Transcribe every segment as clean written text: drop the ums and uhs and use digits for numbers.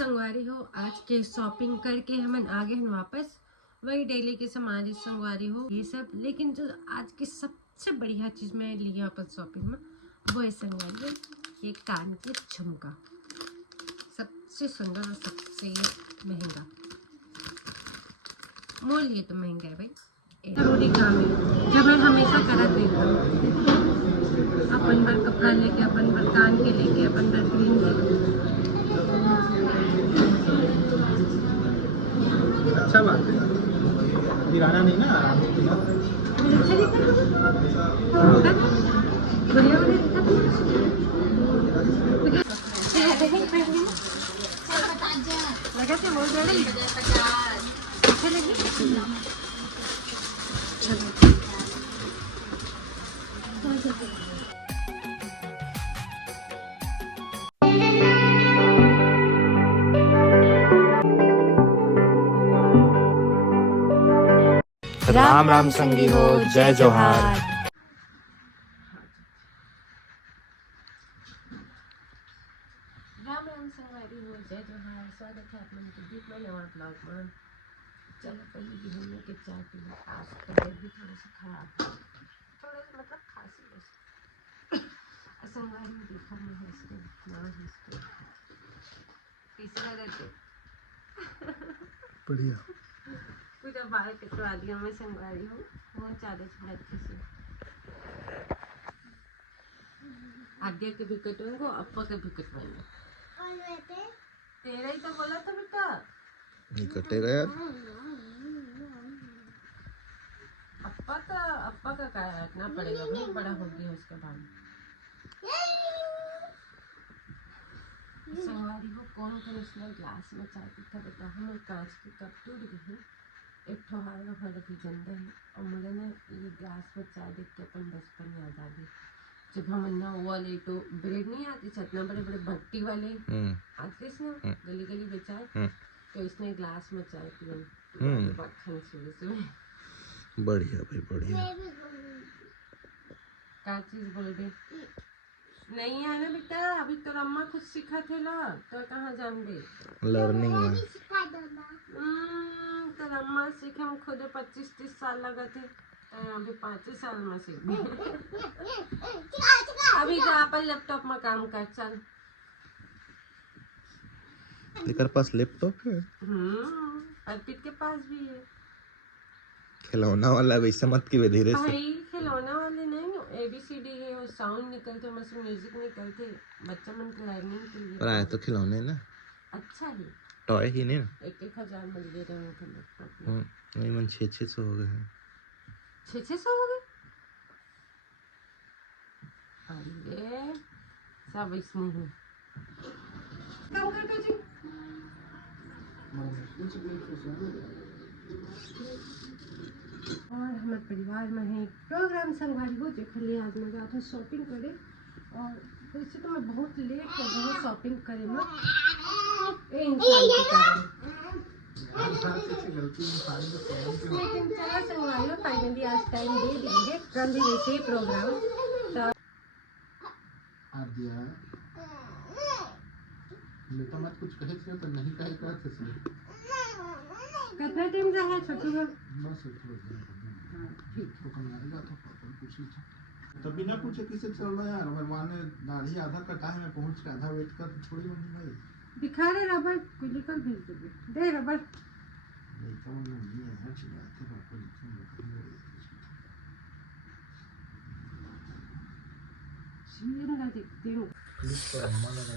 संगवारी हो, आज के शॉपिंग करके हम आगे हैं वापस वही डेली के सामान संगवारी हो ये सब। लेकिन जो आज की सबसे बढ़िया चीज़ मैं लिया अपन शॉपिंग में वो है संगवारी है ये कान के झुमका, सबसे सुंदर और सबसे महंगा। मोल ये तो महंगा है भाई, जरूरी काम है जब मैं हमेशा करा देता हूँ। अपन बार कपड़ा लेके, अपन बार कान के लेके, अपन बार ग्रीन लेके। अच्छा बात है, गिराना नहीं ना, आराम से अच्छा बढ़िया लगा थे बहुत बड़ी अच्छा लगी। राम राम संगी हो, जय जोहार। राम राम संगवारी हो, जय जोहार। स्वागत है आप लोगों के बीच में नवा ब्लॉग में। चलो पहले गेहूं के चाय पी लो। आज तबीयत भी थोड़ा सा खराब है, थोड़ा सा मतलब खांसी बस। संगवारी में देखा मैं हिस्ट्री ना हिस्ट्री तीसरा करके बढ़िया पूरा बाल कटवा दिया मैं संगवारी हूँ वो चादर छुड़ा से। आद्या के भी कटवाएंगे, अप्पा के भी कटवाएंगे। तेरा ही तो बोला था बेटा, नहीं कटेगा यार। अप्पा का क्या रखना पड़ेगा भाई, बड़ा हो गया उसके बाद। संगवारी को कौन इसमें ग्लास में चाय पीता बेटा, हमें कांच की कप टूट गई, एक ठोहारा भर की गंदा है। और मुझे ना ये ग्लास में चाय देख के अपन बचपन याद आ गई, जब हम अन्ना वो वाले तो ब्रेड नहीं आती छतना बड़े बड़े भट्टी वाले आते ना गली गली बेचाए, तो इसने ग्लास में चाय पी मक्खन सुबह। बढ़िया भाई बढ़िया। क्या चीज बोल दे नहीं है ना बेटा, अभी तो अम्मा कुछ सिखा थे ला तो कहाँ जान दे लर्निंग है। तो अम्मा सीखे हम खुद 25-30 साल लगा थे, अभी 5 साल में सीख गए। अभी जा पर लैपटॉप में काम कर चल। तेरे पास लैपटॉप है? अर्पित के पास भी है। खिलौना वाला वैसे मत की धीरे से भाई खिलौना वाले नहीं, ABCD है और साउंड निकलते मस्त म्यूजिक निकलते बच्चा मन को लर्निंग के लिए। पर आए तो खिलौने ना, अच्छा है, टॉय ही नहीं ना। 1,000 मिल गए थे लैपटॉप। नहीं मन 600 हो गए हैं। 600 हो गए? अरे सब इसमें है। काम कर तो जी और हमारे परिवार में है प्रोग्राम संगवारी हो देख लिया। आज मैं गया था शॉपिंग करे और वैसे तो मैं बहुत लेट हो गई शॉपिंग करे में इंसान के कारण, लेकिन चला संगवारी हो फाइनली आज टाइम दे देंगे कल ही वैसे ही प्रोग्राम। आद्या बेटा मत कुछ कहे थे तो नहीं कहे क्या थे कितना टाइम जा है छोटू का बस ठीक तो कल आएगा तो कुछ नहीं था तभी ना पूछे किसे चल रहा है यार। भगवान ने दाढ़ी आधा कटा है, मैं पहुंच के आधा वेट कर थोड़ी बनी भाई। दिखा रहे रबर कोई निकल भेज दोगे दे रबर नहीं तो नहीं है यार, चिल्लाते पापा सीन ना देखती हूँ प्लीज तो अम्मा लगा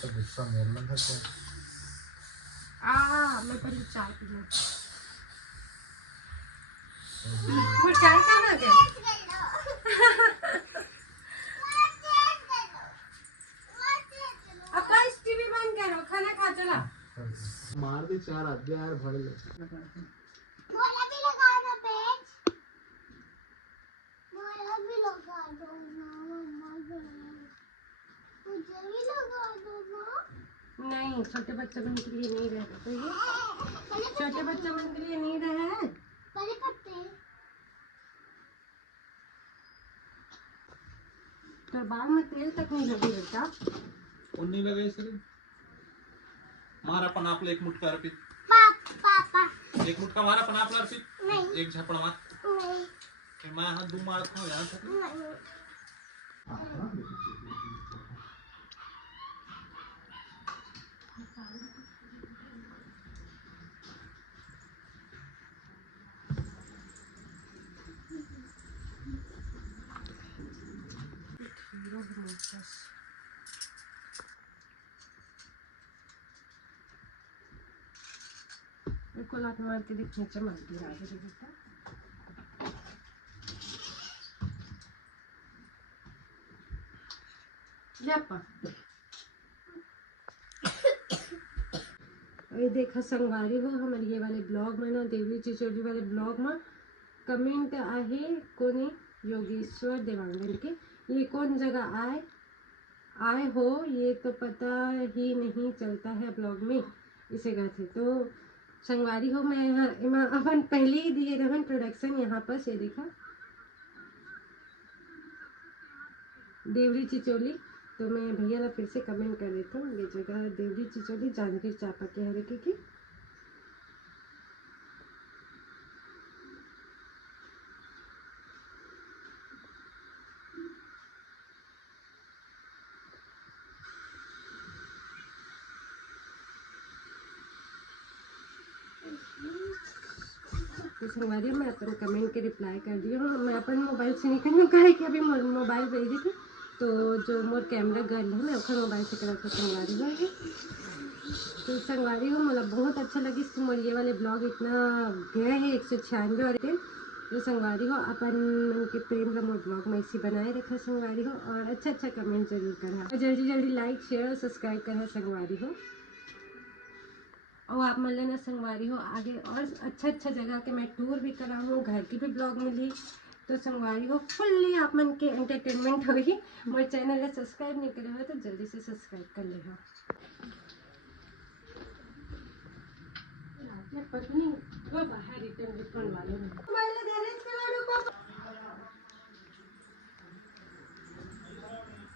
तो गुस्सा मोड़ना था क्या। मैं पहले चाय पी लूँ। वो चाय कहाँ गए? अब गाइस टीवी बंद करो, खाना खा चला। मार दे 4 आद्या यार भर ले। मोला भी लगा दो पेज, मोला भी लगा दो ना मम्मा, मुझे भी लगा दो ना। नहीं छोटे बच्चे बन के लिए नहीं रहे तो ये छोटे बच्चे बन के लिए नहीं रहे बड़े पत्ते तो बाल में तेल तक नहीं लगे बेटा। उन्हीं लगे सर मारा पण आपलं एक मुटका अर्पित पापा एक मुटका मारा पण आपला अर्पित नहीं एक झापड मार नहीं हे मा हात दू मार खाऊ यार नहीं को लात मार के दिखने चमक गिरा दे बेटा। ये देखा संगवारी हो हमारे ये वाले ब्लॉग में ना देवी चिचोली वाले ब्लॉग में कमेंट आहे कोणी योगेश्वर देवांगन के ये कौन जगह आए हो ये तो पता ही नहीं चलता है ब्लॉग में इसे कहते तो संगवारी हो मैं यहाँ अपन पहले ही दिए रहन प्रोडक्शन यहाँ पर से देखा देवरी चिचोली तो मैं भैया ना फिर से कमेंट कर देता हूँ ये जगह देवरी चिचोली जांजगीर चांपा के हरे की तो संगवारी मैं अपन कमेंट के रिप्लाई कर दिया हूँ मैं अपन मोबाइल से नहीं करूँ कहे कि अभी मोबाइल भेजी थी तो जो मोर कैमरा गर्ल है मैं उसका मोबाइल से करा था संगवारी है तो संगवारी हो मतलब बहुत अच्छा लगी मोर ये वाले ब्लॉग इतना गया है 196 और तो संगवारी हो अपन के प्रेम का मोर ब्लॉग में इसी बनाए रखा संगवारी हो और अच्छा कमेंट जरूर करा जल्दी जल्दी लाइक शेयर सब्सक्राइब करा संगवारी हो और आप मान लेना संगवारी हो आगे और अच्छा जगह के मैं टूर भी करा हूँ घर की भी ब्लॉग मिली तो संगवारी हो फुल्ली आप मन के एंटरटेनमेंट होगी मेरे चैनल को सब्सक्राइब नहीं करे हो तो जल्दी से सब्सक्राइब कर ले हो पत्नी वो बाहर रिटर्न वाले मोबाइल दे रहे खिलाड़ू को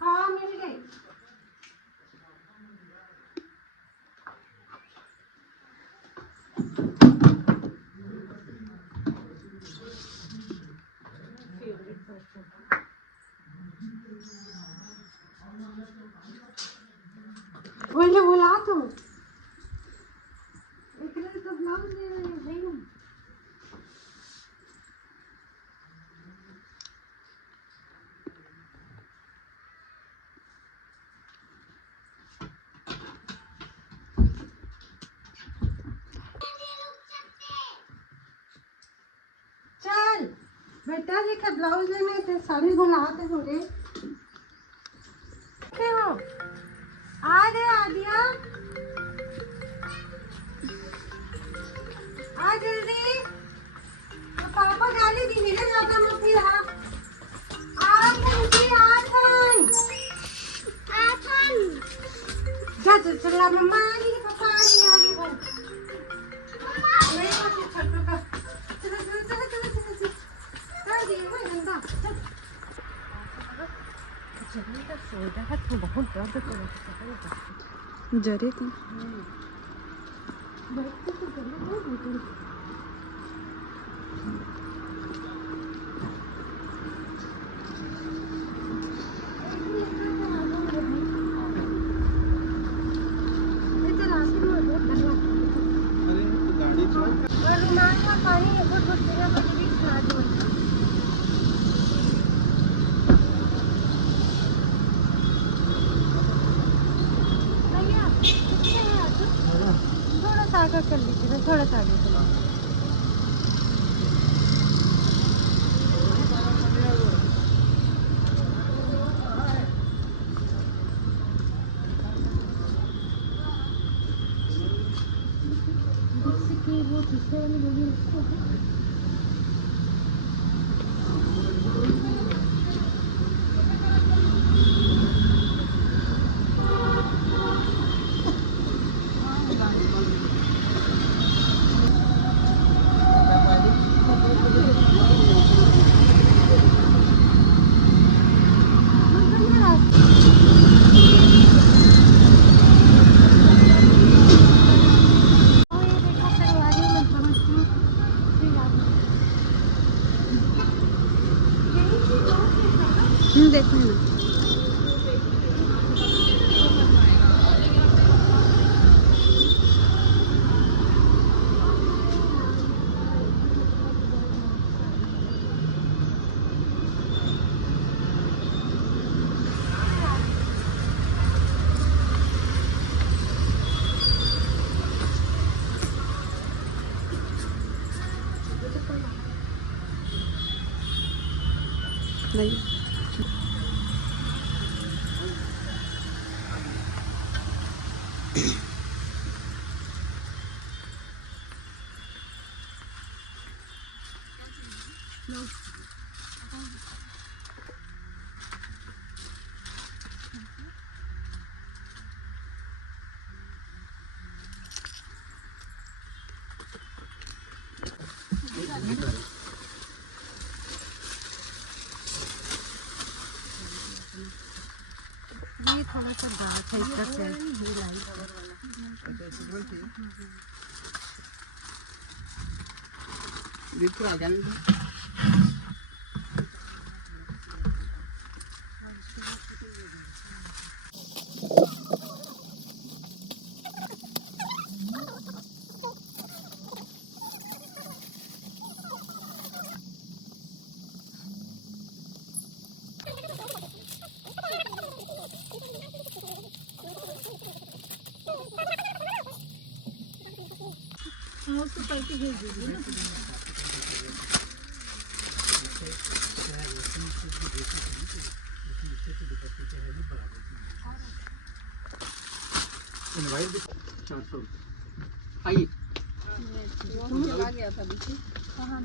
हाँ मिल गई बोले बोला तुम इतना तो ब्लाउज ले रहे हैं भाई चल बेटा देखा ब्लाउज लेने थे साड़ी बुलाते होंगे क्यों आ दिया आ जल्दी तो पापा गाली दी है ज्यादा मत दिला चल मम्मा आ गई पापा आ गई आगे बढ़ नहीं तो छोटू का चलो कर दिए मैं गंदा चलिए तो सोचा है तो बहुत दर्द कर रहा है जरे थी बैठते तो गले बहुत होते आगे कर लीजिए मैं थोड़ा सा आगे कर वो पिछले वाली बोली ये थोड़ा सा डार्क है इसका सेट ये लाइट पूरा आगे उसको करके भेज दीजिए ना। आइए चला गया था देखिए कहाँ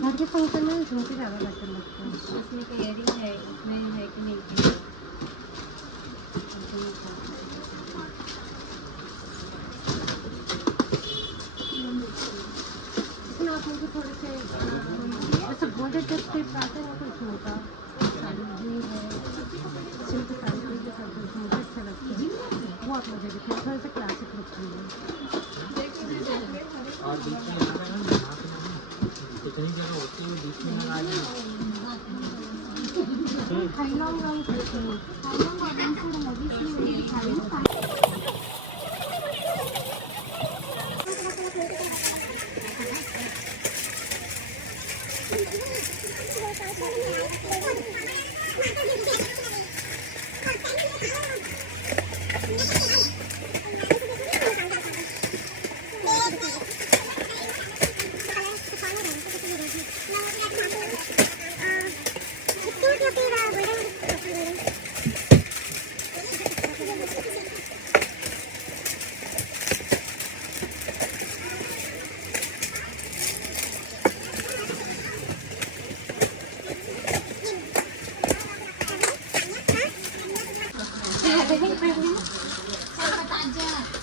घर के फंक्शन में झुमके ज़्यादा बेटर लगता है। उसमें का इयरिंग है, उसमें है कि नहीं कि इसमें आप मुझे थोड़े से ऐसा गोल्डन टच टाइप का आता है ना कुछ झुमका साड़ी भी है सिल्क साड़ी के जो साथ झुमका अच्छा लगता है वो आप मुझे दिखाएं थोड़ा सा क्लासिक लुक और बीच में कितनी जगह होती है बीच में लगा थाईलैंड रंग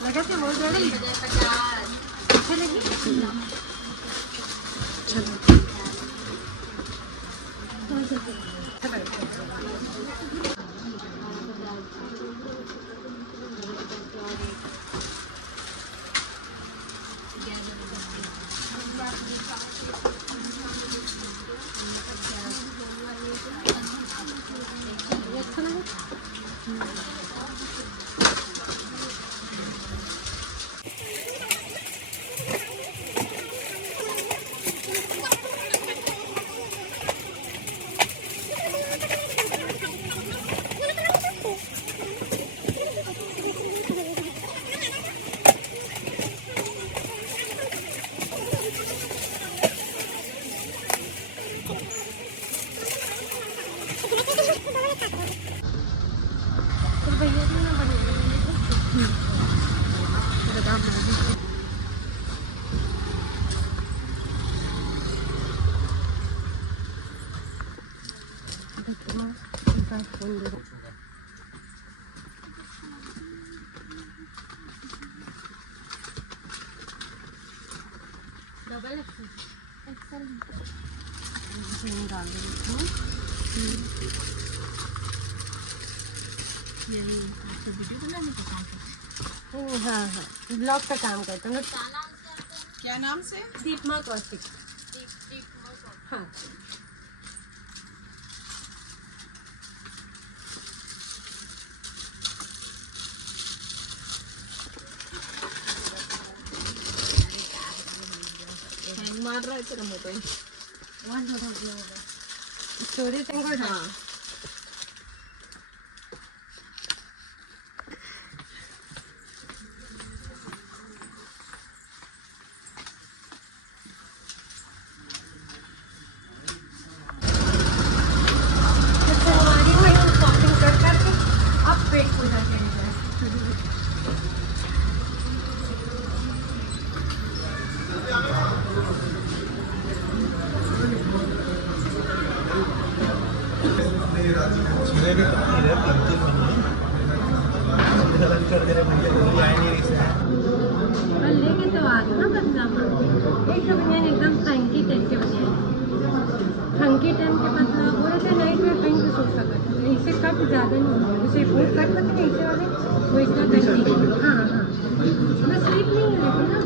लगा के बोल रही अच्छे लगी डबल एक्सेल डाल दो इसमें। वीडियो बनाने का काम करते हाँ हाँ, ब्लॉग का काम करते हैं। क्या नाम से? दीपमा कौशिक। हाँ हैंग मार रहा है तेरा मोबाइल। Story Tengo. हाँ शॉपिंग कर करके अब पेट पूजा के लिए लेके तो आ ना पतला एक तो बनियान एकदम फंकी टाइप के बनियान फंकी टाइप के पतला बोले थे नाइट में पहन के सो सकते थे। इसे कट ज़्यादा नहीं होता, इसे फूट कट पता नहीं ऐसे वाले वो इतना कट नहीं। हाँ हाँ बस स्लीप नहीं है लेकिन ना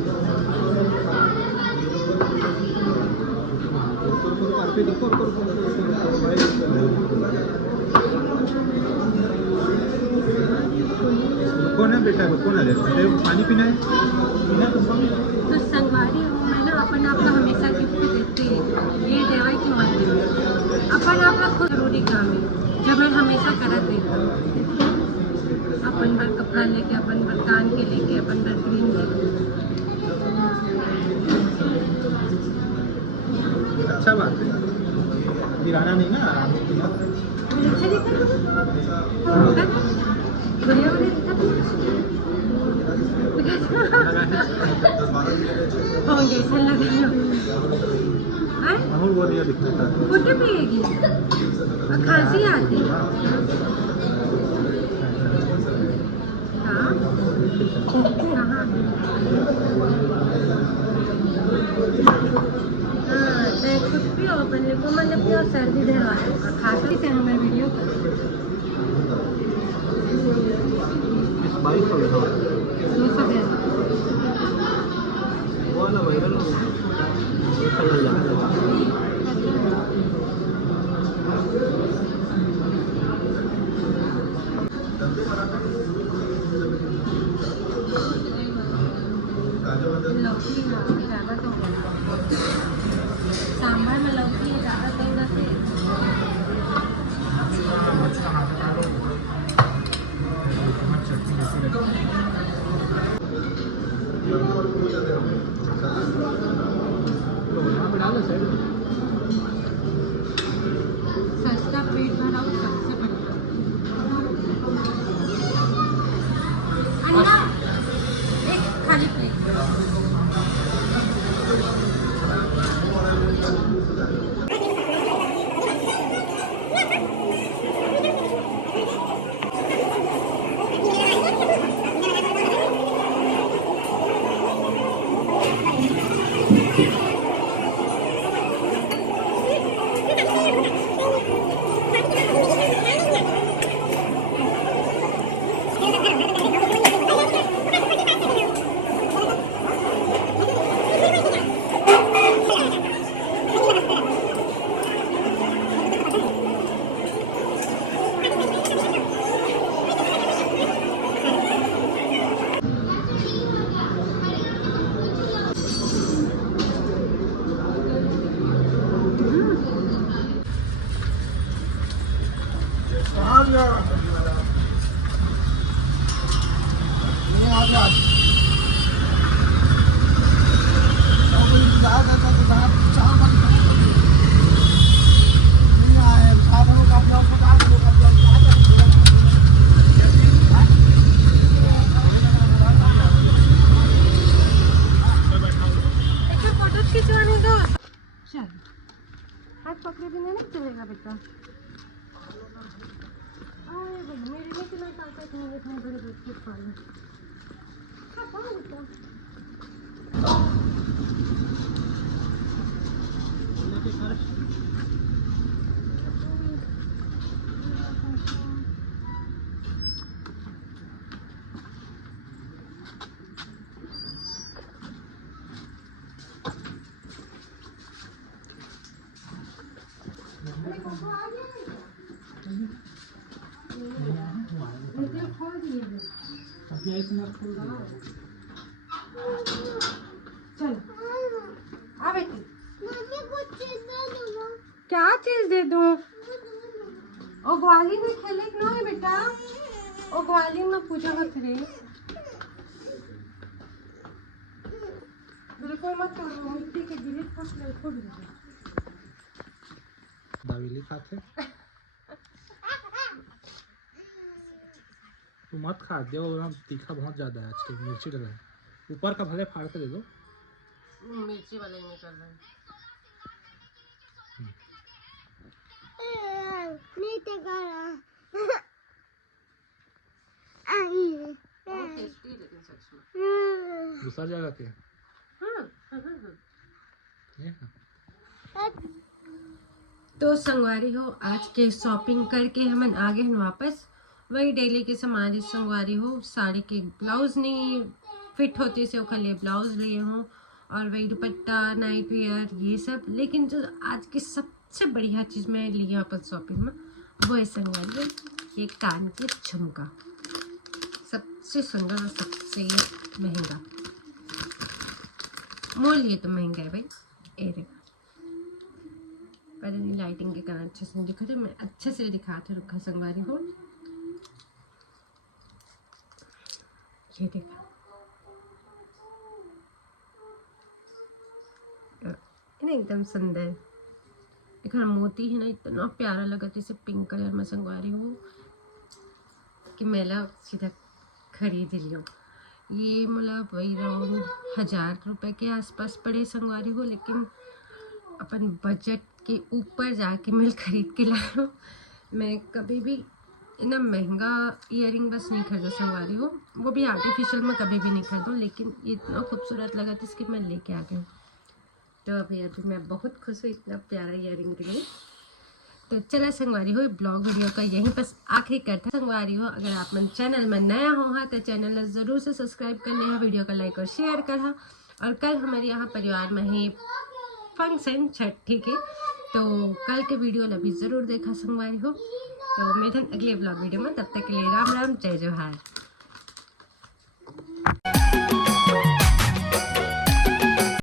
कौन है बेटा? कौन है? पानी पीना है? तो संगवारी में ना अपन आपका हमेशा गिफ्ट देते हैं। ये देवाई की मंदिर में अपन आपका खुद जरूरी काम है जब मैं हमेशा करत देता हूँ। अपन भर कपड़ा लेके, अपन भर कान के लेके, अपन भर क्रीम लेके। अच्छा बात है, गिराना नहीं ना, आराम से पिया। अच्छा दिखा बढ़िया बढ़िया दिखा होंगे ऐसा लग रहा है। माहौल बहुत बढ़िया दिखता था। फोटो पिएगी और खांसी आती है। हाँ कहाँ? हाँ तो कुछ पियो अपन को मतलब पियो सर्दी धरवा होगा खांसी से हमें वीडियो बाइक पर बैठा हुआ है। ये सब है। वो वाला वायरल हो गया। चल जाता है। लौकी ज़्यादा तो सांभर में लौकी ज़्यादा तो रहते सस्ता पेट भरा हो सबसे बढ़िया। अन्ना एक खाली प्लेट। हाथ पकड़े बिना नहीं चलेगा बेटा। अरे भाई मेरे लिए इतना ताकत नहीं है इतने बड़े बच्चे पालना। खाता हूँ तो लेके कर लेकिन खोल दिए हैं। अभी इतना खोल दिया चल आ बेटी मम्मी कुछ चीज दे दो। क्या चीज दे दूँ? ओ ग्वाली में खेले ना है बेटा। ओ ग्वाली में पूजा मत करे। बिल्कुल मत करो मिट्टी के गिरे फंस फूट जाए। दावेली खाते तू मत खा दे और हम तीखा बहुत ज़्यादा है आज के मिर्ची डला है ऊपर का भले फाड़ के दे दो मिर्ची वाले नहीं कर रहे नहीं तो करा। टेस्टी लेकिन सच में दूसरा जगह के हाँ। ये हाँ। तो संगवारी हो आज के शॉपिंग करके हम आ गए हैं वापस। वही डेली के सामान ही संगवारी हो साड़ी के ब्लाउज नहीं फिट होते से खाली ब्लाउज लिए हूँ और वही दुपट्टा नाइट वेयर ये सब। लेकिन जो आज की सबसे बढ़िया चीज़ मैं ली यहाँ पर शॉपिंग में वो है संगवारी ये कान के झुमका। सबसे सुंदर और सबसे महंगा। मोल ये तो महंगा है भाई। ए देखा पहले नहीं लाइटिंग के कारण अच्छे से नहीं दिखा था। मैं अच्छे से दिखाते रखा संगवारी हो। ये देखा ना एकदम सुंदर। देखा मोती है ना इतना प्यारा लगा जैसे पिंक कलर में संगवारी हो कि मेला सीधा खरीद लियो। ये मतलब वही राउंड 1000 रुपये के आसपास पड़े संगवारी हो। लेकिन अपन बजट के ऊपर जाके मैं खरीद के लाया हूँ। मैं कभी भी इतना महंगा ईयरिंग बस नहीं खरीदा संगवारी हो वो भी आर्टिफिशियल में कभी भी नहीं खरीदूँ। लेकिन ये इतना खूबसूरत लगा था इसके मैं लेके आ गई। तो अभी मैं बहुत खुश हूँ इतना प्यारा ईयरिंग के लिए। तो चला संगवारी हो ब्लॉग वीडियो का यहीं पर आखिरी करता संगवारी हो। अगर आप मन चैनल में नया हो तो चैनल ज़रूर से सब्सक्राइब कर ले वीडियो का लाइक और शेयर करा। और कल हमारे यहाँ परिवार में ही फंक्शन छठ ठीक है तो कल के वीडियो अभी ज़रूर देखा संगवारी हो। तो मिलते हैं अगले ब्लॉग वीडियो में तब तक के लिए राम राम जय जोहार।